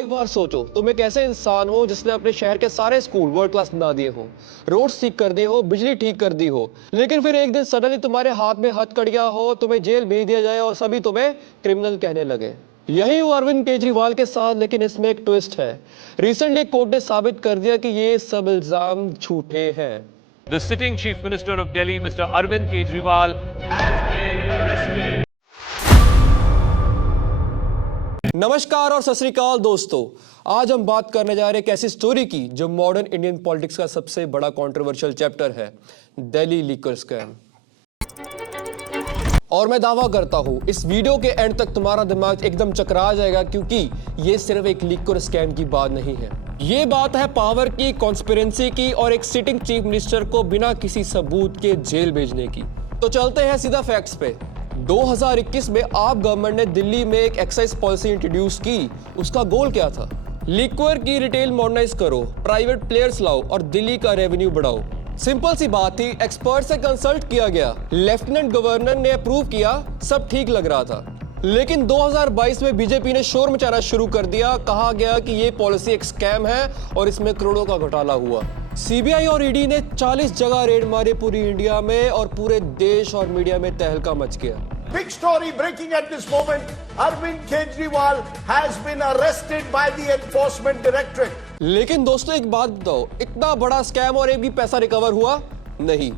एक बार सोचो, तुम एक ऐसे इंसान हो जिसने अपने शहर के सारे स्कूल वर्ल्ड क्लास बना दिए हो, रोड ठीक कर दिए हो, बिजली ठीक कर दी हो, लेकिन फिर एक दिन सडनली तुम्हारे हाथ में हथकड़ियां हो, तुम्हें जेल भेज दिया जाए और सभी तुम्हें क्रिमिनल कहने लगे। यही हुआ अरविंद केजरीवाल के साथ, लेकिन इसमें एक ट्विस्ट है। रिसेंटली कोर्ट ने साबित कर दिया कि ये सब इल्जाम झूठे हैं। The sitting Chief Minister of Delhi, Mr. Arvind Kejriwal, has been arrested. नमस्कार और सत श्री अकाल दोस्तों, आज हम बात करने जा रहे हैं एक ऐसी स्टोरी की जो मॉडर्न इंडियन पॉलिटिक्स का सबसे बड़ा कंट्रोवर्शियल चैप्टर है, दिल्ली लीकर स्कैम। और मैं दावा करता हूं इस वीडियो के एंड तक तुम्हारा दिमाग एकदम चकरा जाएगा, क्योंकि ये सिर्फ एक लीकर स्कैम की बात नहीं है। ये बात है पावर की, कॉन्स्पिरेंसी की और एक सिटिंग चीफ मिनिस्टर को बिना किसी सबूत के जेल भेजने की। तो चलते हैं सीधा फैक्ट्स पे। 2021 में आप गवर्नमेंट ने दिल्ली में एक एक्साइज पॉलिसी इंट्रोड्यूस की। उसका गोल क्या था? लिक्वर की रिटेल मॉडर्नाइज करो, प्राइवेट प्लेयर्स लाओ और दिल्ली का रेवेन्यू बढ़ाओ। सिंपल सी बात थी। एक्सपर्ट से कंसल्ट किया गया, लेफ्टिनेंट गवर्नर ने अप्रूव किया, सब ठीक लग रहा था। लेकिन 2022 में बीजेपी ने शोर मचाना शुरू कर दिया। कहा गया कि ये पॉलिसी एक स्कैम है और इसमें करोड़ों का घोटाला हुआ। सीबीआई और ईडी ने 40 जगह रेड मारे पूरी इंडिया में और पूरे देश और मीडिया में तहलका मच गया। Big story breaking at this moment. Arvind Kejriwal has been arrested by the Enforcement Directorate. लेकिन दोस्तों एक बात बताओ, इतना बड़ा स्कैम और एक भी पैसा रिकवर हुआ नहीं?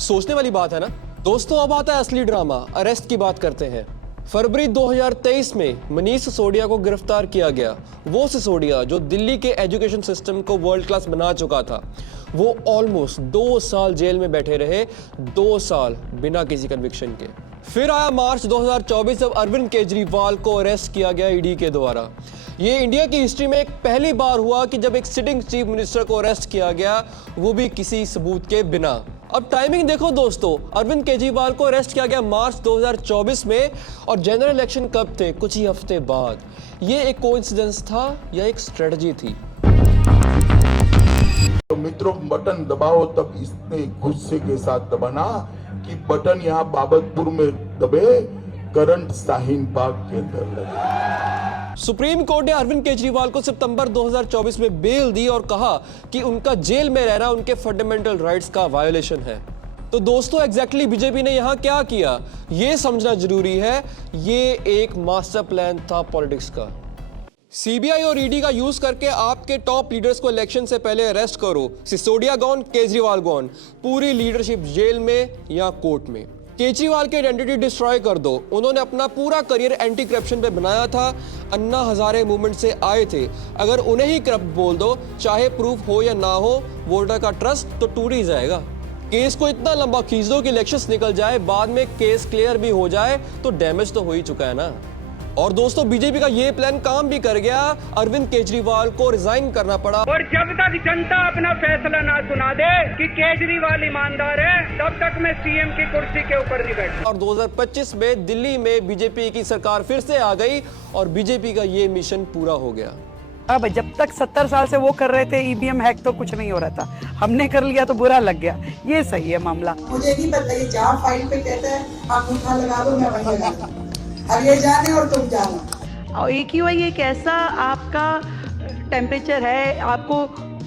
सोचने वाली बात है ना दोस्तों। अब आता है असली ड्रामा, अरेस्ट की बात करते हैं। फरवरी 2023 में मनीष सिसोदिया को गिरफ्तार किया गया। वो सिसोदिया जो दिल्ली के एजुकेशन सिस्टम को वर्ल्ड क्लास बना चुका था, वो ऑलमोस्ट 2 साल जेल में बैठे रहे, 2 साल बिना किसी कन्विक्शन के। फिर आया मार्च 2024 जब अरविंद केजरीवाल को अरेस्ट किया गया ईडी के द्वारा। ये इंडिया की हिस्ट्री में एक पहली बार हुआ कि जब एक सिटिंग चीफ मिनिस्टर को अरेस्ट किया गया, वो भी किसी सबूत के बिना। अब टाइमिंग देखो दोस्तों, अरविंद केजरीवाल को अरेस्ट किया गया मार्च 2024 में और जनरल इलेक्शन कब थे? कुछ ही हफ्ते बाद। ये एक कोइंसिडेंस था या एक स्ट्रेटजी थी? तो मित्रों, बटन दबाओ तब इतने गुस्से के साथ दबाना कि बटन यहाँ बाबतपुर में दबे, करंट शाहीन बाग के अंदर लगे। सुप्रीम कोर्ट ने अरविंद केजरीवाल को सितंबर 2024 में बेल दी और कहा कि उनका जेल में रहना उनके फंडामेंटल राइट्स का वायोलेशन है। तो दोस्तों एग्जैक्टली बीजेपी ने यहां क्या किया, यह समझना जरूरी है। ये एक मास्टर प्लान था पॉलिटिक्स का। सीबीआई और ईडी का यूज करके आपके टॉप लीडर्स को इलेक्शन से पहले अरेस्ट करो। सिसोदिया गॉन, केजरीवाल गॉन, पूरी लीडरशिप जेल में या कोर्ट में। केजरीवाल की आइडेंटिटी डिस्ट्रॉय कर दो। उन्होंने अपना पूरा करियर एंटी करप्शन पे बनाया था। अन्ना हजारे मूवमेंट से आए थे। अगर उन्हें ही करप्ट बोल दो, चाहे प्रूफ हो या ना हो, वोटर का ट्रस्ट तो टूट ही जाएगा। केस को इतना लंबा खींच दो कि इलेक्शंस निकल जाए, बाद में केस क्लियर भी हो जाए तो डैमेज तो हो ही चुका है ना। और दोस्तों बीजेपी का ये प्लान काम भी कर गया। अरविंद केजरीवाल को रिजाइन करना पड़ा। और जब तक जनता अपना फैसला ना सुना दे कि केजरीवाल ईमानदार है, तब तक मैं सीएम की कुर्सी के ऊपर नहीं बैठा। और 2025 में दिल्ली में बीजेपी की सरकार फिर से आ गई और बीजेपी का ये मिशन पूरा हो गया। अब जब तक 70 साल से वो कर रहे थे ईवीएम हैक, तो कुछ नहीं हो रहा था। हमने कर लिया तो बुरा लग गया। ये सही है मामला। मुझे नहीं पता, ये जहाँ फाइल पे कहते हैं आप उठा लगा दो, मैं वहीं लगा दूँ। अब ये जाने और तुम जानो। और AQI एक ऐसा आपका टेम्परेचर है, आपको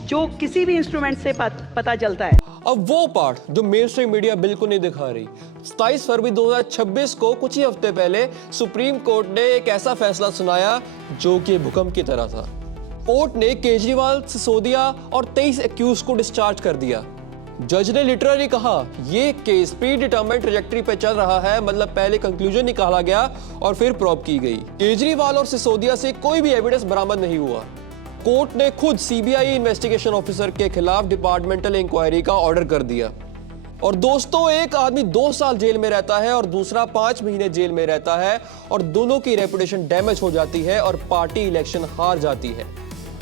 जो किसी भी इंस्ट्रूमेंट से पता चलता है। अब वो पार्ट जो मेन स्ट्रीम मीडिया बिल्कुल नहीं दिखा रही। 27 फरवरी 2026 को, कुछ ही हफ्ते पहले, सुप्रीम कोर्ट ने एक ऐसा फैसला सुनाया जो कि भूकंप की तरह था। कोर्ट ने केजरीवाल, सिसोदिया और 23 एक्यूज को डिस्चार्ज कर दिया। जज ने लिटरली कहा ये केस प्री डिटरमाइंड ट्रैजेक्टरी पे चल रहा है, मतलब पहले कंक्लूजन निकाला गया और फिर प्रोब की गई। केजरीवाल और सिसोदिया से कोई भी एविडेंस बरामद नहीं हुआ। कोर्ट ने खुद सीबीआई इन्वेस्टिगेशन ऑफिसर के खिलाफ डिपार्टमेंटल इंक्वायरी का ऑर्डर कर दिया। और दोस्तों एक आदमी 2 साल जेल में रहता है और दूसरा 5 महीने जेल में रहता है, और दोनों की रेपुटेशन डैमेज हो जाती है और पार्टी इलेक्शन हार जाती है।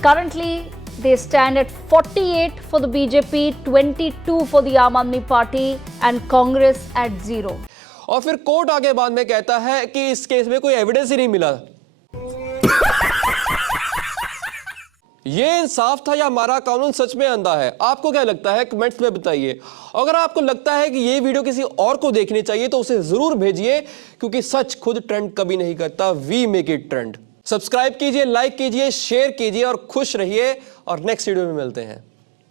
Currently, they stand at 48 for the BJP, 22 for the Aam Aadmi Party and Congress at 0. और फिर कोर्ट आगे बाद में कहता है कि इस केस में कोई एविडेंस ही नहीं मिला। ये इंसाफ था या हमारा कानून सच में अंधा है? आपको क्या लगता है कमेंट्स में बताइए। अगर आपको लगता है कि ये वीडियो किसी और को देखनी चाहिए तो उसे जरूर भेजिए, क्योंकि सच खुद ट्रेंड कभी नहीं करता, we make it trend. Subscribe कीजिए, लाइक कीजिए, शेयर कीजिए और खुश रहिए और नेक्स्ट वीडियो में मिलते हैं।